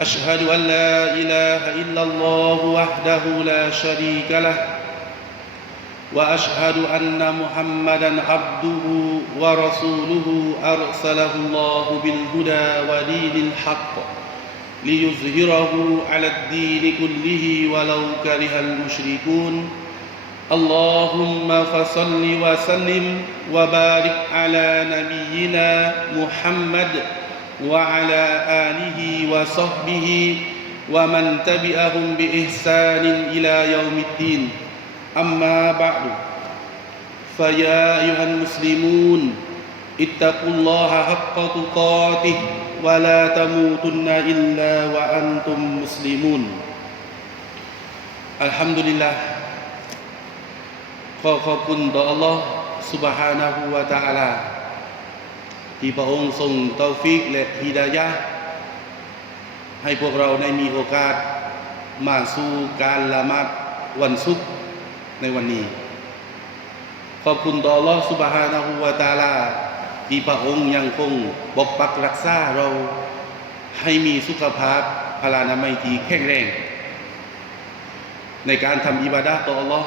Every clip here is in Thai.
أشهد أن لا إله إلا الله وحده لا شريك له وأشهد أن محمدا عبده ورسوله أرسله الله بالهدى ودين الحق ليظهره على الدين كله ولو كره المشركون. اللهم فصل وسلم وبارك على نبينا محمد وعلى آله وصحبه ومن تبعهم بإحسان إلى يوم الدين أما بعد فيا أيها المسلمون اتقوا الله حق تقاته ولا تموتن إلا وأنتم مسلمون الحمد لله ขอขอบคุณต่อ Allah سبحانه และ تعالى ที่พระองค์ทรงเตาฟิกและฮิดายะให้พวกเราได้มีโอกาสมาสู่การละมัดวันศุกร์ในวันนี้ ขอบคุณต่อลอสุบฮานาหุวาตาลา ที่พระองค์ยังคงบกปักรักษาเราให้มีสุขภาพพลานามัยที่แข็งแรง ในการทำอิบาดาต่อลอ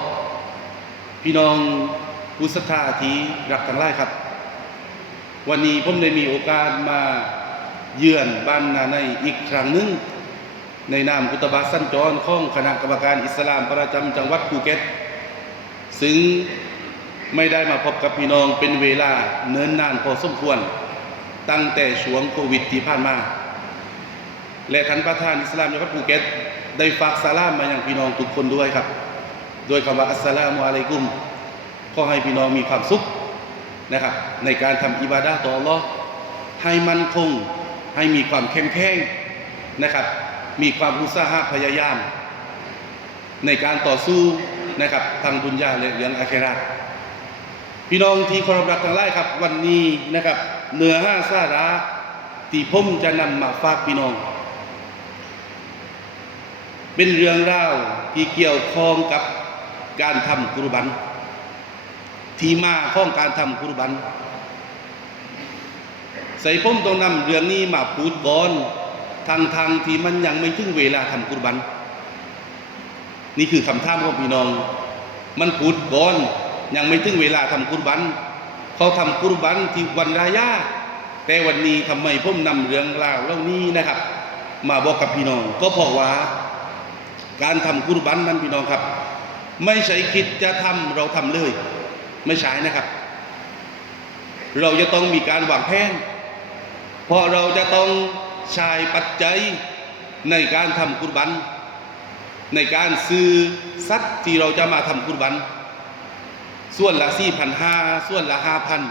พี่น้องผู้ศรัทธาที่รักทั้งหลายครับ วันนี้ผมได้มีโอกาสมาเยือนบ้านนาในอีกครั้งหนึ่งในนามกุตบาสั้นจรของคณะกรรมการอิสลามประจำจังหวัดภูเก็ต ซึ่งไม่ได้มาพบกับพี่น้องเป็นเวลาเนิ่นนานพอสมควร ตั้งแต่ช่วงโควิดที่ผ่านมา และท่านประธานอิสลามจังหวัดภูเก็ต ได้ฝากสลามมาอย่างพี่น้องทุกคนด้วยครับ โดยคำว่าอัสสลามุอะลัยกุมขอให้พี่น้องมีความสุข นะครับในการทำอิบาดะห์ต่อ Allah ให้มันคง ให้มีความเข้มแข็งนะครับ มีความอุตสาหะพยายาม ในการต่อสู้นะครับทางบุญญาและเรื่องอาเคราพี่น้องที่เคารพรักทั้งหลายครับ วันนี้นะครับเนื้อห้าสาระที่ผมจะนำมาฝากพี่น้อง เป็นเรื่องราวที่เกี่ยวข้องกับการทำกุรบัน ที่มาของการทำกุรบัน ใส่ผมต้องนำเรื่องนี้มาพูดก่อนทางทางที่มันยังไม่ถึงเวลาทำกุรบัน นี่คือคำถามของพี่น้อง มันพูดก่อนยังไม่ถึงเวลาทำกุรบัน เขาทำกุรบันที่วันรายาแต่วันนี้ทำไมผมนำเรื่องราวเหล่านี้นะครับ มาบอกกับพี่น้อง ก็เพราะว่า การทำกุรบันนั้นพี่น้องครับ ไม่ใช่คิดจะทำเราทำเลย ไม่ใช่นะครับ เราจะต้องมีการวางแผนเพราะเราจะต้องใช้ปัจจัยในการทำกุรบัน ในการซื้อสัตว์ที่เราจะมาทำกุรบัน ส่วนละสี่พันห้าส่วนละห้าพัน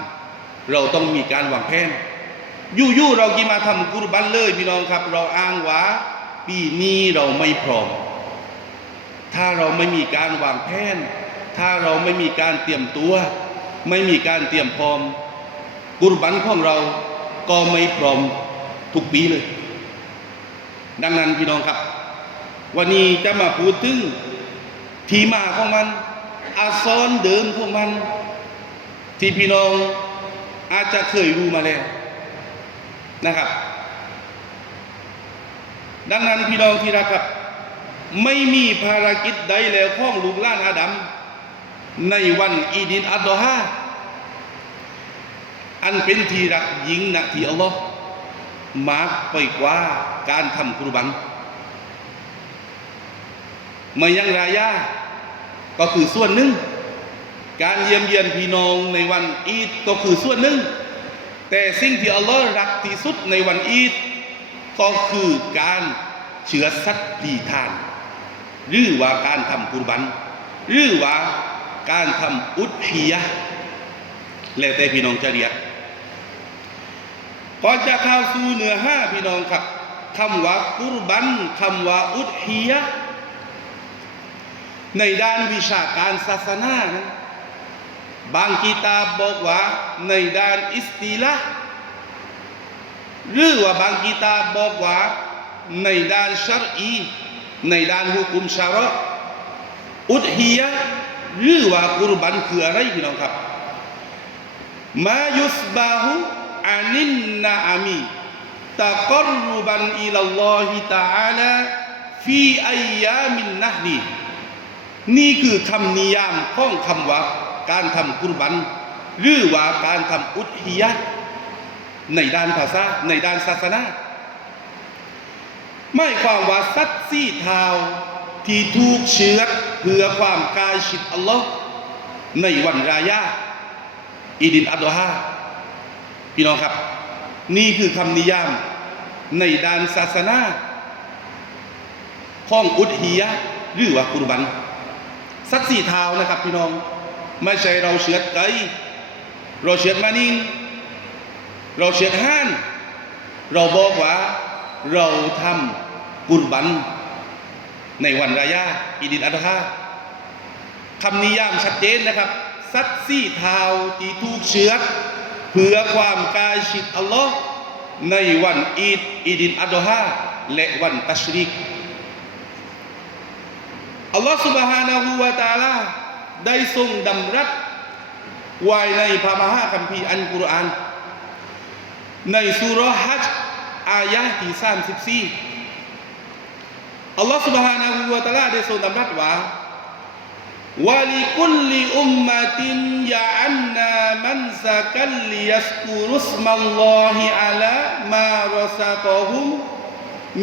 เราต้องมีการวางแผนยู่ๆเรากินมาทำกุรบันเลยพี่น้องครับ เราอ้างว่าปีนี้เราไม่พร้อม ถ้าเราไม่มีการวางแผน ถ้าเราไม่มีการเตรียมตัว ไม่มีการเตรียมพร้อม กุรบันของเราก็ไม่พร้อมทุกปีเลย ดังนั้นพี่น้องครับ วันนี้จะมาพูดถึงที่มาของมัน อาซอนเดิมของมัน ที่พี่น้องอาจจะเคยรู้มาแล้วนะครับ ดังนั้นพี่น้องที่รักครับ ไม่มีภารกิจใดแล้วข้องลูกล้านอาดัม ในวันอีดินอัดดอฮาอันเป็นที่รักยิ่งนะที่อัลลอฮ์มากไปกว่าการทำกุรบันมายังรายาก็คือส่วนหนึ่ง การเยี่ยมเยียนพี่น้องในวันอีดก็คือส่วนหนึ่ง แต่สิ่งที่อัลลอฮ์รักที่สุดในวันอีดก็คือการเชื้อสัตว์ปีทาน หรือว่าการทำกุรบัน หรือว่า การทำอุทฮียะแล้วแต่พี่น้องจะเรียกก่อนจะเข้าสู่เนื้อห้าพี่น้องครับคำว่ากุรบันคำว่าอุทฮียะในด้านวิชาการศาสนานั้นบางกีตาบอกว่าในด้านอิสติละห์หรือว่าบางกีตาบอกว่าในด้านชรอีในด้านฮุกุมชาระอุดฮียะ หรือว่ากุรบันคืออะไรพี่น้องครับ มายุสบาหุอานินนาอามีตะกรรุบันอิลลอฮิตาอาลาฟีอายามินนะฮีนี่คือคำนิยามของคำว่าการทำกุรบัน หรือว่าการทำอุทฮิยะในด้านภาษาในด้านศาสนาไม่ความว่าสัตว์สี่เท้า ที่ถูกเชือดเพื่อความกายชิดอัลลอฮ์ในวันรายาอีดินอับดุฮาพี่น้องครับ นี่คือคำนิยามในด้านศาสนาของอุทฮียะหรือว่ากุรบัน สัตว์สี่เท้านะครับ พี่น้อง ไม่ใช่เราเชือดไก่เราเชือดมานิงเราเชือดห่าน เราบอกว่าเราทำกุรบัน ในวันรายาอีดินอัตฮาคำนิยามชัดเจนนะครับ สัตว์สี่เท้าที่ถูกเชือดเพื่อความกายชิดอัลลอฮ์ในวันอีดอีดินอัตฮาและวันตัชริก อัลลอฮ์ سبحانه และ تعالى ได้ทรงดำรัสไว้ในพระมหาคัมภีร์อันกุรอาน ในสุเราะห์ฮัจญ์อายะห์ที่34 อัลลอฮ์ سبحانه และ تعالى ได้ทรงดำรัสว่าวะลิกุลลิอุมมะตินยะอันนามันซะกัลลิยัสกุรุสมัลลอฮิอะลามารซะกะฮุม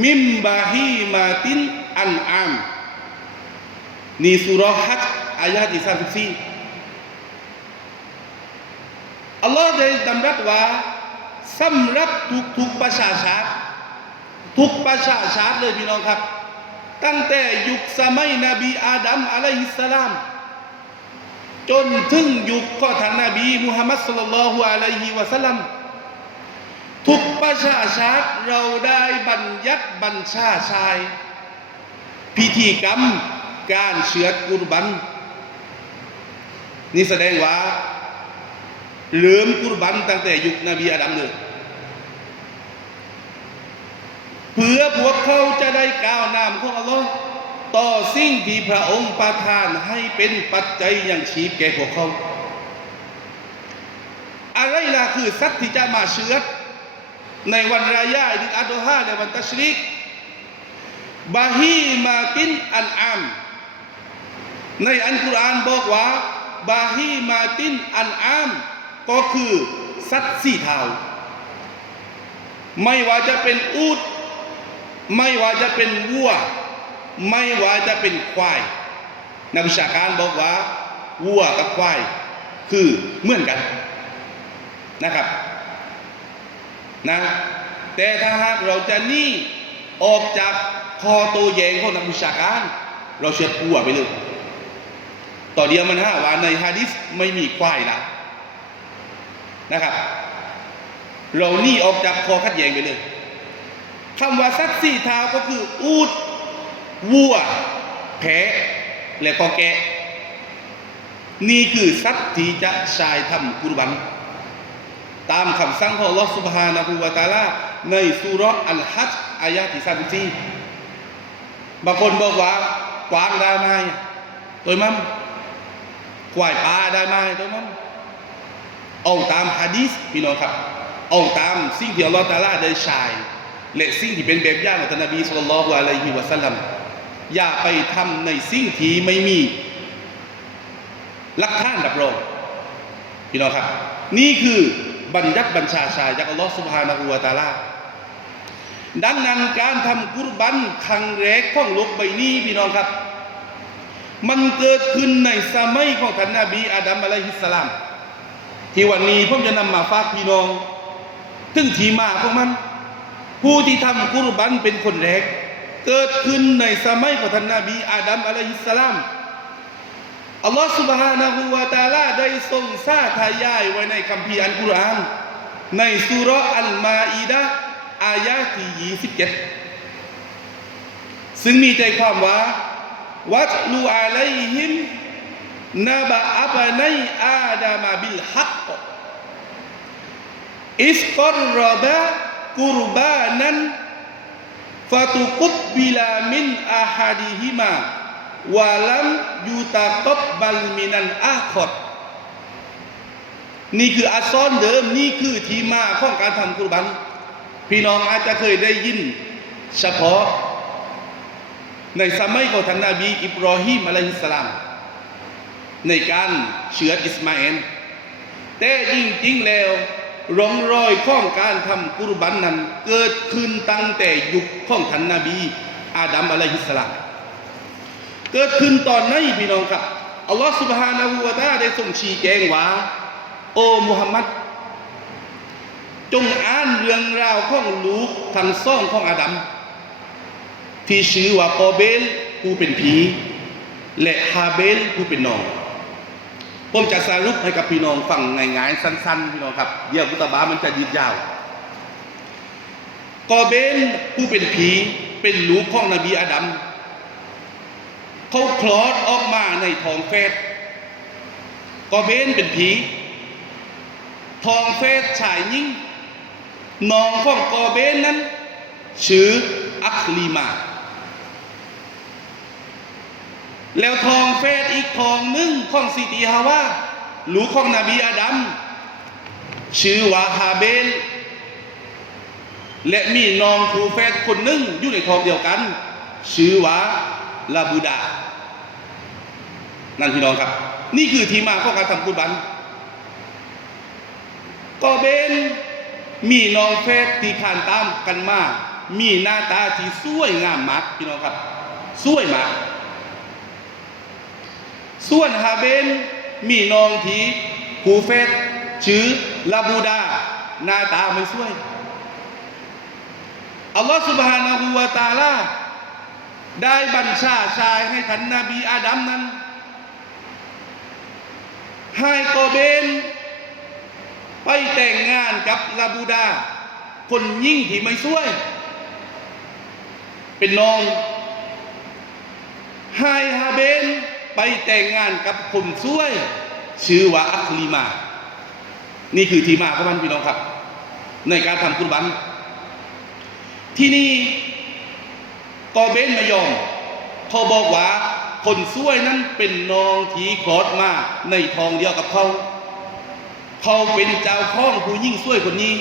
มิมบะฮีมาตินอันอาม นี่สุราะห์ฮัจญ์อายะห์ที่34อัลลอฮ์ได้ดำรัสว่าสำหรับทุกทุกประชาชาติ ทุกประชาชาติเลยพี่น้องครับ ตั้งแต่ยุคสมัยนบีอาดัมอะลัยฮิสสลาม จนถึงยุคของท่านนบีมุฮัมมัดสุลลัลลอฮุอะลัยฮิวะสัลลัมทุกประชาชาติเราได้บัญญัติบัญชาชาย พิธีกรรมการเชือดกุรบัน นี่แสดงว่าเริ่มกุรบันตั้งแต่ยุคนบีอาดัมเลย เพื่อพวกเขาจะได้ก้าวนามของอัลลอฮ์ต่อสิ่งที่พระองค์ประทานให้เป็นปัจจัยอย่างชีพแก่พวกเขา อะไรล่ะคือสัตว์ที่จะมาเชื้อในวันรายาอิดอัลฮาในวันตัชริกบาฮีมาตินอันอามในอันกุรอานบอกว่าบาฮีมาตินอันอามก็คือสัตว์สี่เท้าไม่ว่าจะเป็นอูด ไม่ว่าจะเป็นวัว ไม่ว่าจะเป็นควาย นักวิชาการบอกว่าวัวกับควายคือเหมือนกันนะครับนะแต่ถ้าหากเราจะหนี่ออกจากคอตัวแยงของนักวิชาการ เราเชือดวัวไปเลยต่อเดียวมันห้าว่าในฮะดิษไม่มีควายละนะครับ เรานี่ออกจากคอขัดแยงไปเลย คำว่าสัตว์สี่เท้าก็คือ อูดวัว แพะ และก็แกะ นี่คือสัตว์ที่จะชายทำกุรบัน ตามคำสั่งของลอสุบฮานะฮูวาตาลาในสุรอัลฮัจอายะที่สามสี่บางคนบอกว่ากวางได้ไหมตัวมันควายปลาได้ไหมตัวมันเอาตามฮะดีษพี่น้องครับเอาตามสิ่งที่อัลลอฮฺตาลาได้ชาย และสิ่งที่เป็นแบบอย่างของท่านนบีสุลต่านละฮ์อะลัยฮิวะสัลลัมอย่าไปทำในสิ่งที่ไม่มีหลักฐานรับรองพี่น้องครับ นี่คือบัญญัติบัญชาชายจากอัลลอฮฺสุบฮานะฮูวะตาลาดังนั้นการทำกุรบันครั้งแรกของโลกใบนี้พี่น้องครับ มันเกิดขึ้นในสมัยของท่านนบีอาดัมอะลัยฮิสสลามที่วันนี้ผมจะนำมาฝากพี่น้อง ถึงที่มาของมัน ผู้ที่ทำกุรบันเป็นคนแรก เกิดขึ้นในสมัยของท่านนบีอาดัมอะลัยฮิสสลาม อัลลอฮฺ سبحانه และ تعالى ได้ทรงซาทายายไว้ในคัมภีร์อัลกุรอาน ในสุเราะห์อัลมาอีดะห์อายะที่27 ซึ่งมีใจความว่า วัตลูอาลัยฮิมนาบะอับนัยอาดามบิลฮักอิสกอรบะ กุรบานันฟาตุกุบบิลามินอาฮัดิฮิมาวะลัมยูตะกับบัลมินันอาคอดนี่คืออัซอนเดิมนี่คือที่มาของการทำกุรบัน พี่น้องอาจจะเคยได้ยิน เฉพาะ ในสมัยของท่านนาบี อิบรอฮิมอะลัยฮิสสลาม ในการเชื้ออิสมาเอลแต่จริงๆแล้ว ร่องรอยของการทำกุรบันนั้น เกิดขึ้นตั้งแต่ยุคของท่านนาบี อาดัมอะลัยฮิสสลามเกิดขึ้นตอนไหนพี่น้องครับอัลลอฮฺสุบฮานาหูวะตาได้ทรงชี้แจงว่า โอ้มุฮัมมัดจงอ่านเรื่องราวของลูกทั้งสองของอาดัมที่ชื่อว่ากอเบลผู้เป็นผีและฮาเบลผู้เป็นน้อง ผมจะสรุปให้กับพี่น้องฟังง่ายๆสั้นๆ พี่น้องครับเดี๋ยวกุตบามันจะยืดยาว กอเบลผู้เป็นผีเป็นลูกของนบีอาดัมเขาคลอดออกมาในท้องแฟดกอเบนเป็นผีทองแฟดชายยิ่งน้องของกอเบนนั้นชื่ออัคลีมา แล้วทองแฟดอีกทองหนึ่งของซิติฮาวาลูกของนบีอาดัมชื่อว่าฮาเบล และมีน้องครูแฟดคนหนึ่งอยู่ในทองเดียวกัน ชื่อว่าลาบูดา นั่นพี่น้องครับ นี่คือที่มาของการทำกุบันก็เบนมีน้องแฟดที่ขานตามกันมา มีหน้าตาที่สวยงามมากพี่น้องครับ สวยมาก ส่วนฮาเบนมีน้องที่หูเฟดชื่อลาบูดาหน้าตาไม่สวยอัลลอฮฺสุบฮานาหูวาตาลาได้บัญชาชายให้ท่านนาบีอาดัมนั้น ให้กอเบน ไปแต่งงานกับลาบูดา คนยิ่งที่ไม่ช่วย เป็นน้องให้ฮาเบน ไปแต่งงานกับคนช่วย ชื่อว่าอัคลีมา นี่คือที่มาของมันพี่น้องครับ ในการทำกุรบัน ที่นี่กอเบนไม่ยอมเขาบอกว่าคนช่วยนั้นเป็นน้องทีคลอดมาในทองเดียวกับเขาเขาเป็นเจ้าข้องผู้ยิ่งช่วยคนนี้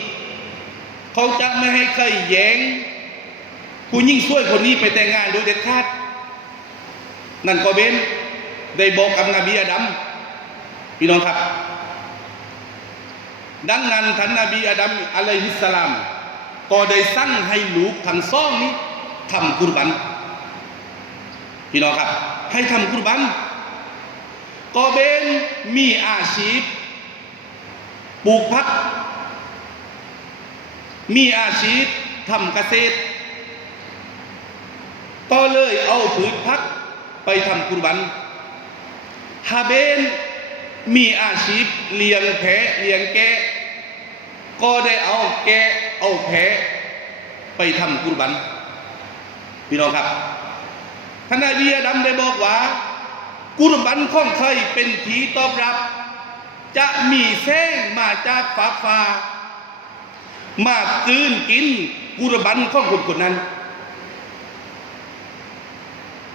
เขาจะไม่ให้ใครแย้งผู้ยิ่งช่วยคนนี้ไปแต่งงานโดยเด็ดขาดนั่นกอเบน ได้บอกกับนบีอาดัมพี่น้องครับ ดังนั้นท่านนบีอาดัมอะลัยฮิสสลาม ก็ได้สั่งให้ลูกทั้งสองนี้ทำกุรบันพี่น้องครับ ให้ทำกุรบันกอเบนมีอาชีพปลูกพัก มีอาชีพทำเกษตร ก็เลยเอาผืนพักไปทำกุรบัน ฮาเบนมีอาชีพเลี้ยงแพะเลี้ยงแกะ ก็ได้เอาแกะเอาแพะไปทำกุรบันพี่น้องครับท่านนบีอาดัมได้บอกว่า กุรบันของใครเป็นทีตอบรับ จะมีแสงมาจากฝากฟ้ามากืนกินกุรบันของคนคนนั้น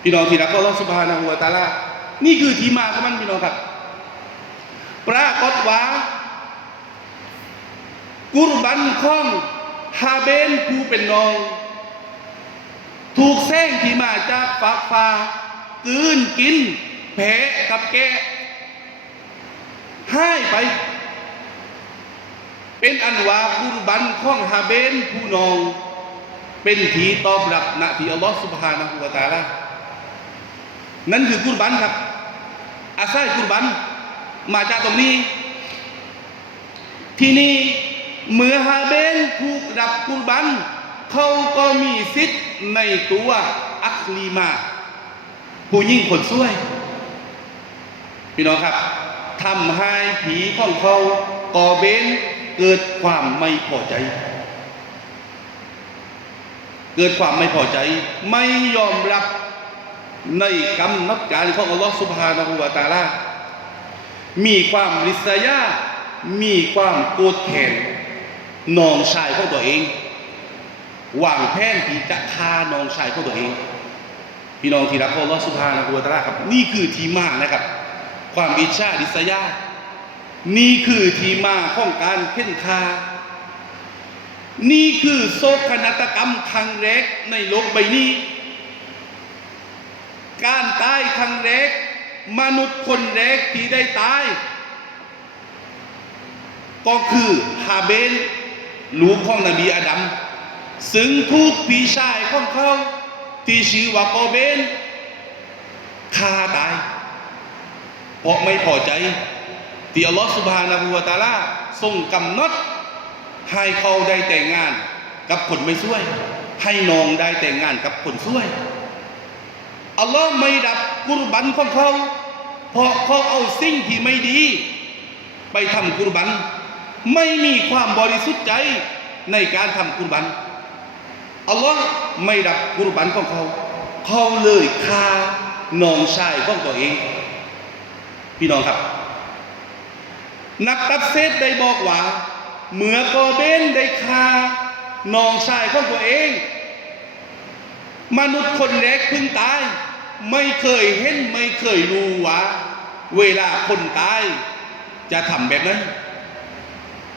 พี่น้องที่รักก็รอสุบฮานะฮูวตาลา นี่คือที่มาของมันพี่น้องครับปรากฏว่ากุรบันของฮาเบนผู้เป็นน้อง ถูกแซงที่มาจากฝากฟ้ากืนกิน แผลกับแกะให้ไป เป็นอันว่ากุรบันของฮาเบนผู้น้อง เป็นทีตอบรับณที่อัลลอฮฺสุบฮานะฮูวะตาลา นั่นคือกุรบันครับ อาศัยกุรบัน มาจากตรงนี้ ที่นี่เมื่อฮาเบนถูกรับกุรบัน เขาก็มีสิทธิ์ในตัวอัคลีมา ผู้ยิ่งคนช่วย พี่น้องครับทำให้ผีของเขาก่อเบนเกิดความไม่พอใจ เกิดความไม่พอใจ ไม่ยอมรับ ในกำหนดการของอัลลอฮฺสุบฮานะฮูวะตาลามีความริษยา มีความโกรธแค้นน้องชายของตัวเองวางแผนที่จะฆ่าน้องชายของตัวเอง พี่น้องที่รักของอัลลอฮฺสุบฮานะฮูวะตาลาครับ นี่คือที่มานะครับ ความอิจฉาริษยา นี่คือที่มาของการเพ่นคานี่คือโศกนาฏกรรมครั้งแรกในโลกใบนี้ การตายครั้งแรก มนุษย์คนแรกที่ได้ตาย ก็คือฮาเบลลูกของนบีอาดัมซึ่งถูกพี่ชายของเขาที่ชื่อว่ากอเบลฆ่าตาย เพราะไม่พอใจ ที่อัลลอฮฺสุบฮานาหูวตาลาทรงกำหนดให้เขาได้แต่งงานกับคนไม่ช่วย ให้น้องได้แต่งงานกับคนช่วย อัลลอฮ์ไม่ดับกุรบันของเขา เพราะเขาเอาสิ่งที่ไม่ดี ไปทำกุรบัน ไม่มีความบริสุทธิ์ใจในการทำกุรบันอัลลอฮ์ไม่ดับกุรบันของเขา เขาเลยฆ่าน้องชายของตัวเอง พี่น้องครับ นักตัดเซตได้บอกว่าเมื่อกอเบนได้ฆ่าน้องชายของตัวเอง มนุษย์คนแรกพิ่งตาย ไม่เคยเห็นไม่เคยรู้ว่า เวลาคนตายจะทำแบบนั้น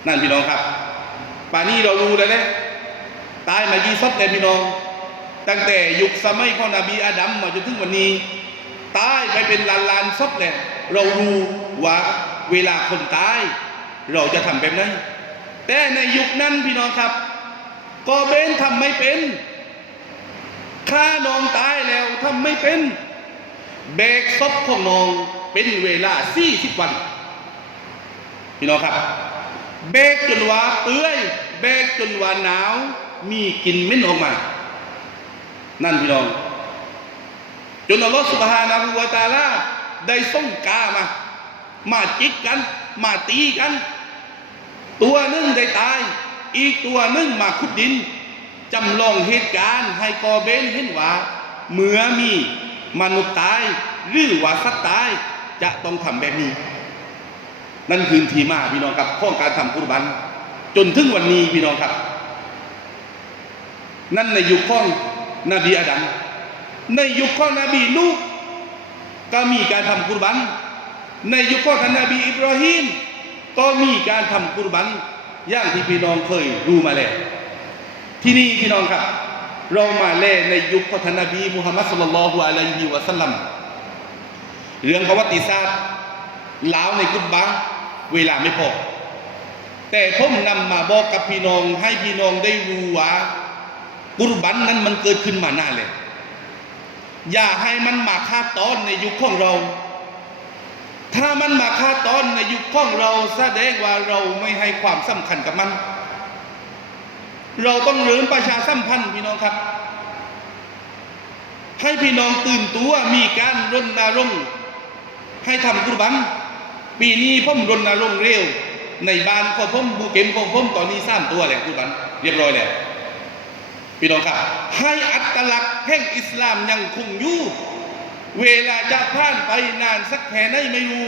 นั่นพี่น้องครับป่านี้เรารู้แล้วนะตายมายี่ซบเลยพี่น้อง ตั้งแต่ยุคสมัยของนบีอาดัมมาจนถึงวันนี้ตายไปเป็นล้านล้านๆศพเนี่ยเรารู้ว่าเวลาคนตาย เราจะทำแบบนั้นแต่ในยุคนั้นพี่น้องครับ ก็เบนทำไม่เป็น ฆ่าน้องตายแล้วทำไม่เป็นแบกศพของน้องเป็นเวลา40วัน พี่น้องครับ แบกจนว่าเปื่อยแบกจนว่าหนาว มีกลิ่นเหม็นออกมา นั่นพี่น้อง จนอัลลอฮฺสุบฮานะฮูวะตาลาได้ส่งกามา มาจิกกัน มาตีกัน ตัวหนึ่งได้ตาย อีกตัวหนึ่งมาขุดดิน จำลองเหตุการณ์ให้กอเบนเห็นว่า เมื่อมีมนุษย์ตายหรือว่าสัตว์ตายจะต้องทำแบบนี้ นั่นคือทีมาพี่น้องครับข้อการทำกุรบัน จนถึงวันนี้พี่น้องครับ นั่นในยุคของนบีอาดัมในยุคของนบีนูก็มีการทำกุรบัน ในยุคของท่านนบีอิบราฮิมก็มีการทำกุรบันอย่างที่พี่น้องเคยรู้มาแล้ว ที่นี่พี่น้องครับ เรามาแล่ในยุคของท่านนบีมุฮัมมัดสุลลัลฮุอะลัยฮิวะสัลลัมเรื่องประวัติศาสตร์ลาวในกุตบะเวลาไม่พอ แต่ผมนำมาบอกกับพี่น้องให้พี่น้องได้รู้ว่ากุรบันนั้นมันเกิดขึ้นมานานเลยอย่าให้มันมาคาตอนในยุคของเรา ถ้ามันมาคาตอนในยุคของเราแสดงว่าเราไม่ให้ความสำคัญกับมัน เราต้องเริ่มประชาสัมพันธ์พี่น้องครับ ให้พี่น้องตื่นตัวมีการรณรงค์ให้ทำกุบันปีนี้ผมรณรงค์เร็ว ในบ้านของผมบูเก็มของผมตอนนี้สร้างตัวแหล้วกุบันเรียบร้อยแล้วพี่น้องครับ ให้อัตลักษณ์แห่งอิสลามยังคงอยู่เวลาจะผ่านไปนานสักแค่ไหนไม่รู้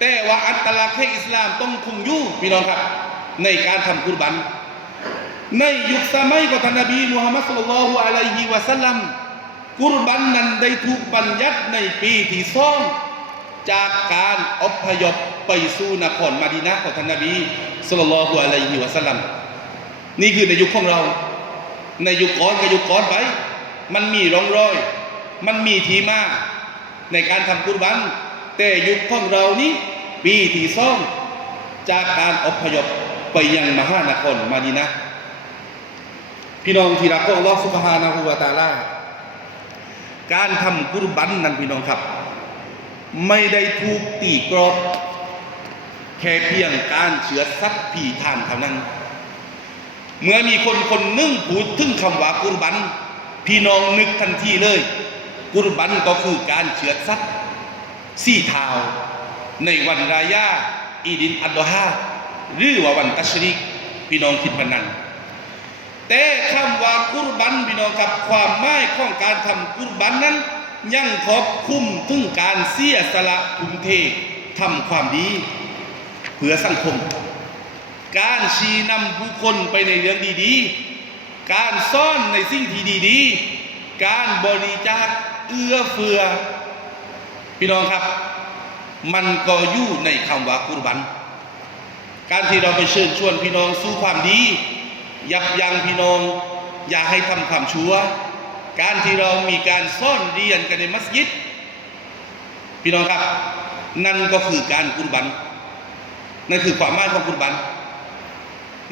แต่ว่าอัตลักษณ์แห่งอิสลามต้องคงอยู่พี่น้องครับ ในการทำกุบัน ในยุคสมัยของท่านนบีมุฮัมมัดสุลลัลลอฮุอะลัยฮิวะสัลลัมกุรบันนั้นได้ถูกบัญญัติในปีที่สองจากการอพยพไปสู่นครมาดีนะของท่านนบีสุลลัลลอฮุอะลัยฮิวะสัลลัมนี่คือในยุคของเรา ในยุคก่อนกับยุคก่อนไป มันมีร่องรอย มันมีทีมาในการทำกุรบัน แต่ยุคของเรานี้ปีที่สองจากการอพยพไปยังมหานครมาดีนะ พี่น้องที่รักของอัลลอฮฺสุบฮานะฮูวะตาลาการทำกุรบันนั้นพี่น้องครับ ไม่ได้ถูกตีกรอบแค่เพียงการเชื้อสัตว์ผีทานเท่านั้น เมื่อมีคนคนนึ่งพูดถึงคำว่ากุรบัน พี่น้องนึกทันทีเลย กุรบันก็คือการเฉือดสัตว์สี่เท้าในวันรายาอีดินอัดดฮาหรือว่าวันตัชริก พี่น้องคิดมันนั้น แต่คำว่ากุรบันพี่น้องครับความหมายของการทำกุรบันนั้น ยังครอบคุมถึงการเสียสละทุ่มเททำความดี เพื่อสังคม การชี้นำผู้คนไปในเรื่องดีๆ การซ่อนในสิ่งที่ดีๆ การบริจาคเอื้อเฟื้อพี่น้องครับ มันก็อยู่ในคำว่ากุรบัน การที่เราไปเชิญชวนพี่น้องสู่ความดี ยับยั้งพี่น้อง อย่าให้ทำความชั่ว การที่เรามีการซ่อนเรียนกันในมัสยิด พี่น้องครับ นั่นก็คือการกุรบัน นั่นคือความหมายของกุรบัน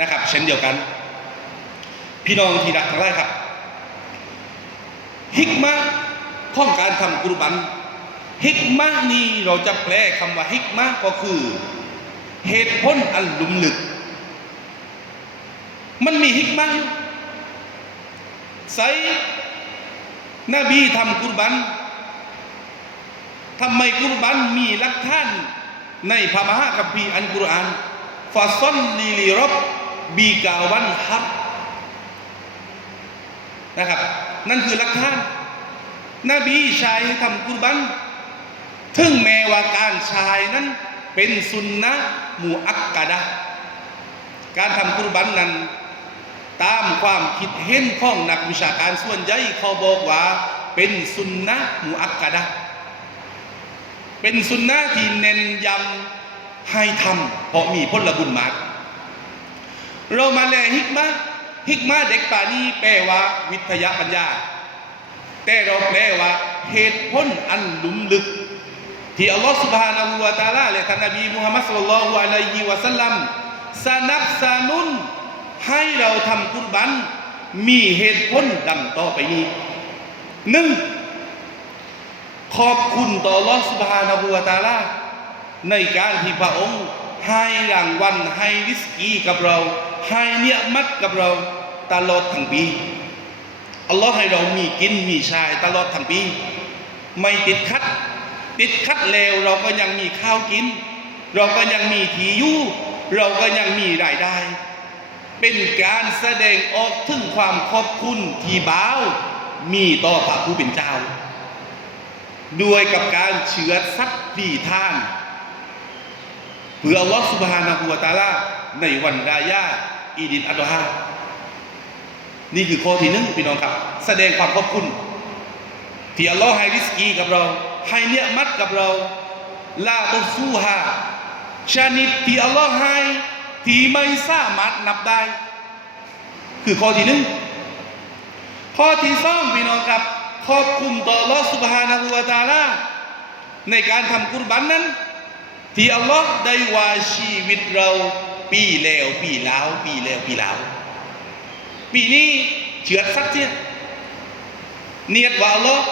นะครับเช่นเดียวกัน พี่น้องที่รักทั้งหลายครับฮิกมะของการทำกุรบันฮิกมะนี้เราจะแปลคำว่าฮิกมะก็คือ เหตุผลอันลุ่มลึก มันมีฮิกมะอยู่ใส่นบีทำกุรบันทำไมกุรบันมีลักฐาน ในพระมหาคัมภีร์อันกุรอานฟาซอนลีลีรบบีกาวันฮับนะครับ นั่นคือลักฐาน นบีชายทำกุรบันถึงแม้ว่าการชายนั้นเป็นสุนนะมูอักกะดะการทำกุรบันนั้น ตามความคิดเห็นของนักวิชาการส่วนใหญ่เขาบอกว่าเป็นสุนนะมุอักกะดะเป็นสุนนะที่เน้นย้ำให้ทำเพราะมีพลบุญมากเรามาแลฮิกมาฮิกมาเด็กป่านี้แปลว่าวิทยาปัญญา แต่เราแปลว่าเหตุผลอันลุ่มลึก ที่อัลลอฮฺสุบฮานาฮูวาตาลาและท่านนบีมุฮัมมัดสุลลัลฮุอะลัยฮิวะสัลลัมสนับสนุน ให้เราทำคุณบันมีเหตุผลดังต่อไปนี้หนึ่งขอบคุณต่อลอสบานาบูตาลาในการที่พระองค์ให้รางวัลให้วิสกี้กับเรา ให้เนียมัดกับเราตลอดทั้งปีอัลลอฮ์ให้เรามีกินมีชายตลอดทั้งปี ไม่ติดคัด ติดคัดแล้วเราก็ยังมีข้าวกิน เราก็ยังมีที่อยู่เราก็ยังมีรายได้ เป็นการแสดงออกถึงความขอบคุณที่บ้าวมีต่อพระผู้เป็นเจ้า ด้วยกับการเฉือสัตว์ดีท่าน เพื่ออัลอสุบฮานะฮูวตาลาในวันรายาอีดินอัลฮานี่คือข้อที่หนึ่งพี่น้องครับ แสดงความขอบคุณ ที่อัลลอฮ์ให้ริสกีกับเรา ให้เนียมัดกับเราลาตุซูฮาชนิดที่อัลลอฮ์ให้ ที่ไม่สามารถนับได้ คือข้อที่หนึ่งข้อที่สองพี่น้องครับขอบคุณต่อลอสุบฮานะฮูวะตาลาในการทำกุรบันนั้น ที่อัลลอฮ์ได้วาชีวิตเรา ปีแล้วปีแล้วปีแล้วปีแล้วปีนี้เฉือดสัตว์เสียเนียดว่าอัลลอฮ์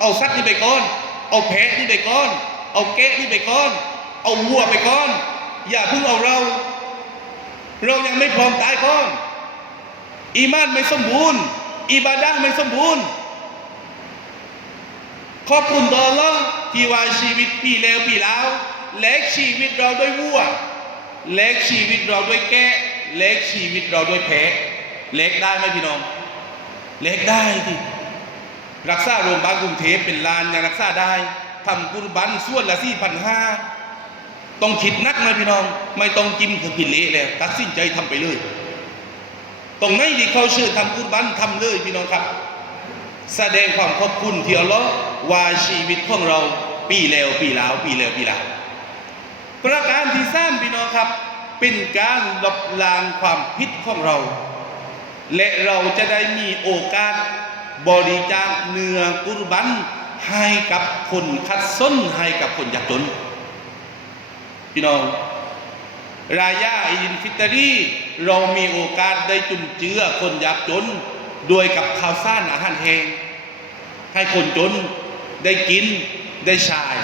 เอาสัตว์นี่ไปก่อน เอาแพะนี่ไปก่อน เอาแกะนี่ไปก่อน เอาวัวไปก่อน อย่าเพิ่งเอาเรา เรายังไม่พร้อมตายก่อนอีมานไม่สมบูรณ์อิบาดะห์ไม่สมบูรณ์ขอบคุณต่ออัลอที่ว่าชีวิตปีแล้วปีแล้วแลกชีวิตเราด้วยวัวแลกชีวิตเราด้วยแกะแลกชีวิตเราด้วยแพะแลกได้ไหมพี่น้องแลกได้ที่รักษาโรงพยาบาลกรุงเทพเป็นลานยังรักษาได้ทำกุรบันส่วนละสี่พันห้า ต้องคิดนักนะพี่น้อง ไม่ต้องจิ้มคือกินเละเลยตัดสินใจทำไปเลยตรงไหนที่เขาเชิญทำกุบันทำเลยพี่น้องครับ แสดงความขอบคุณที่อัลลอฮ์ว่าชีวิตของเราปีแล้วปีแล้วปีแล้วปีแล้วประการที่สามพี่น้องครับ เป็นการลบล้างความผิดของเรา และเราจะได้มีโอกาสบริจาคเนื้อกุรบันให้กับคนคัดส้นให้กับคนยากจน พี่น้อง รายาอินฟิตรีเรามีโอกาสได้จุนเจือคนยากจนด้วยกับข้าวสารอาหารแห้งให้คนจนได้กินได้ใชาย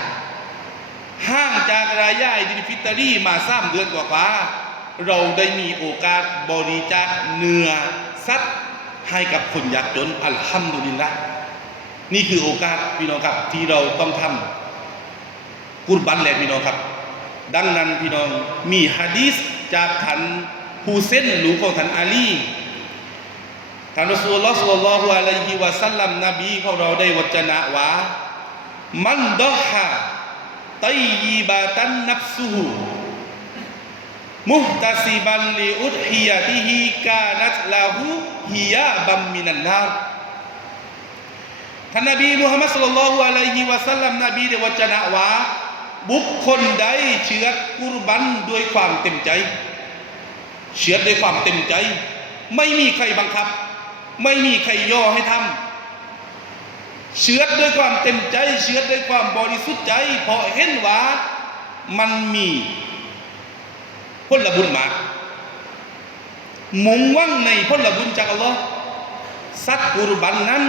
ห่างจากรายาอินฟิตรีมาสามเดือนกว่าๆเราได้มีโอกาสบริจาคเนื้อสัตว์ให้กับคนยากจนอัลฮัมดุลิลละนี่คือโอกาสพี่น้องครับที่เราต้องทำกุรบันแหละพี่น้องครับ ดังนั้นพี่น้องมีฮะดีษจากท่านฮูเซนหรือของท่านอาลีท่านรอสูลลอสุลลอฮุอะลัยฮิวะสัลลัมนบีของเราได้วจนะว่ามันดอฮาตัยยีบาตันนับซูฮูมุฮตาซิบันลิอุดฮิยะติฮิกานัตลาหูฮิยาบัมมินันนารท่านนบีมุฮัมมัดสุลลัลลอฮุอะลัยฮิวะสัลลัมนบีได้วจนะว่า บุคคลใดเชือดกุรบันด้วยความเต็มใจ เชือดด้วยความเต็มใจ ไม่มีใครบังคับ ไม่มีใครย่อให้ทำเชือดด้วยความเต็มใจ เชือดด้วยความบริสุทธิ์ใจ เพราะเห็นว่ามันมีผลบุญมามุ่งหวังในผลบุญจากอัลลอฮ์สัตว์กุรบันนั้น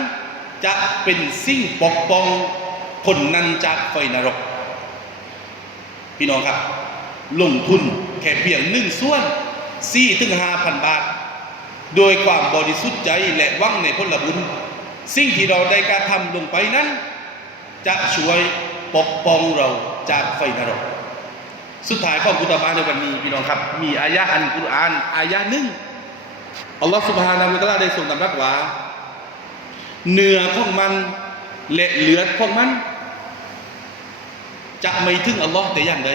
จะเป็นสิ่งปกป้องคนนั้นจากไฟนรก พี่น้องครับ ลงทุนแค่เพียงหนึ่งส่วนสี่ถึงห้าพันบาท โดยความบริสุทธิ์ใจและวังในผลบุญ สิ่งที่เราได้การทำลงไปนั้น จะช่วยปกป้องเราจากไฟนรก สุดท้ายของกุตบาในวันนี้พี่น้องครับ มีอายะอันกุรอานอายะหนึ่งอัลลอฮฺสุบฮานามุตลาได้ทรงตำรัสว่าเนื้อของมันและเลือดของมัน จะไม่ถึงอัลลอฮ์แต่อย่างใด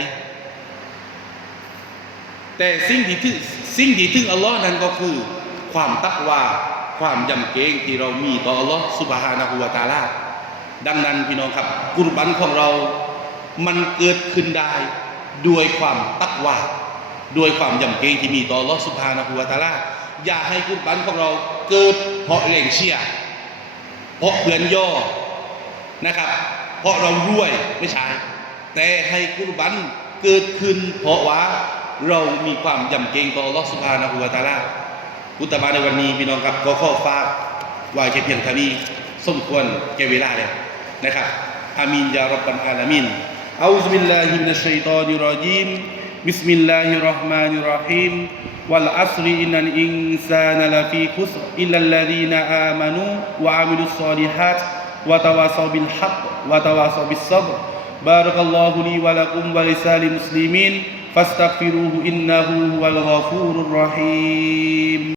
แต่สิ่งที่ถึงสิ่งที่ถึงอัลลอฮ์นั้นก็คือ ความตักวาความยำเกรงที่เรามีต่ออัลลอฮ์สุบฮานะฮูวะตาลาดังนั้นพี่น้องครับ กุรบันของเรา มันเกิดขึ้นได้ด้วยความตักวาด้วยความยำเกรงที่มีต่ออัลลอฮ์สุบฮานะฮูวะตาลาอย่าให้กุรบันของเราเกิดเพราะแรงเชียร์เพราะเพื่อนย่อนะครับ เพราะเรารวยไม่ใช่ แต่ให้กุรบันเกิดขึ้น เพราะว่าเรามีความยำเกรงต่ออัลลอฮ์สุบฮานะฮูวะตะอาลากุตบาในวันนี้พี่น้องครับก็ข้อฝากไว้แค่เพียงเท่านี้สมควรแก่เวลาแล้วนะครับอามีนยารับบันอาลามินอัลลอฮฺบิลลาฮิมินัชชัยฏอนิรรจีมบิสมิลลาฮิรเราะห์มานิรเราะฮีม والعصر إن الإنسان لفي خسر إلا الذين آمنوا وعملوا الصالحات وتواصوا بالحق وتواصوا بالصبر بارك الله لي ولكم ولسائر المسلمين فاستغفروه إنه هو الغفور الرحيم.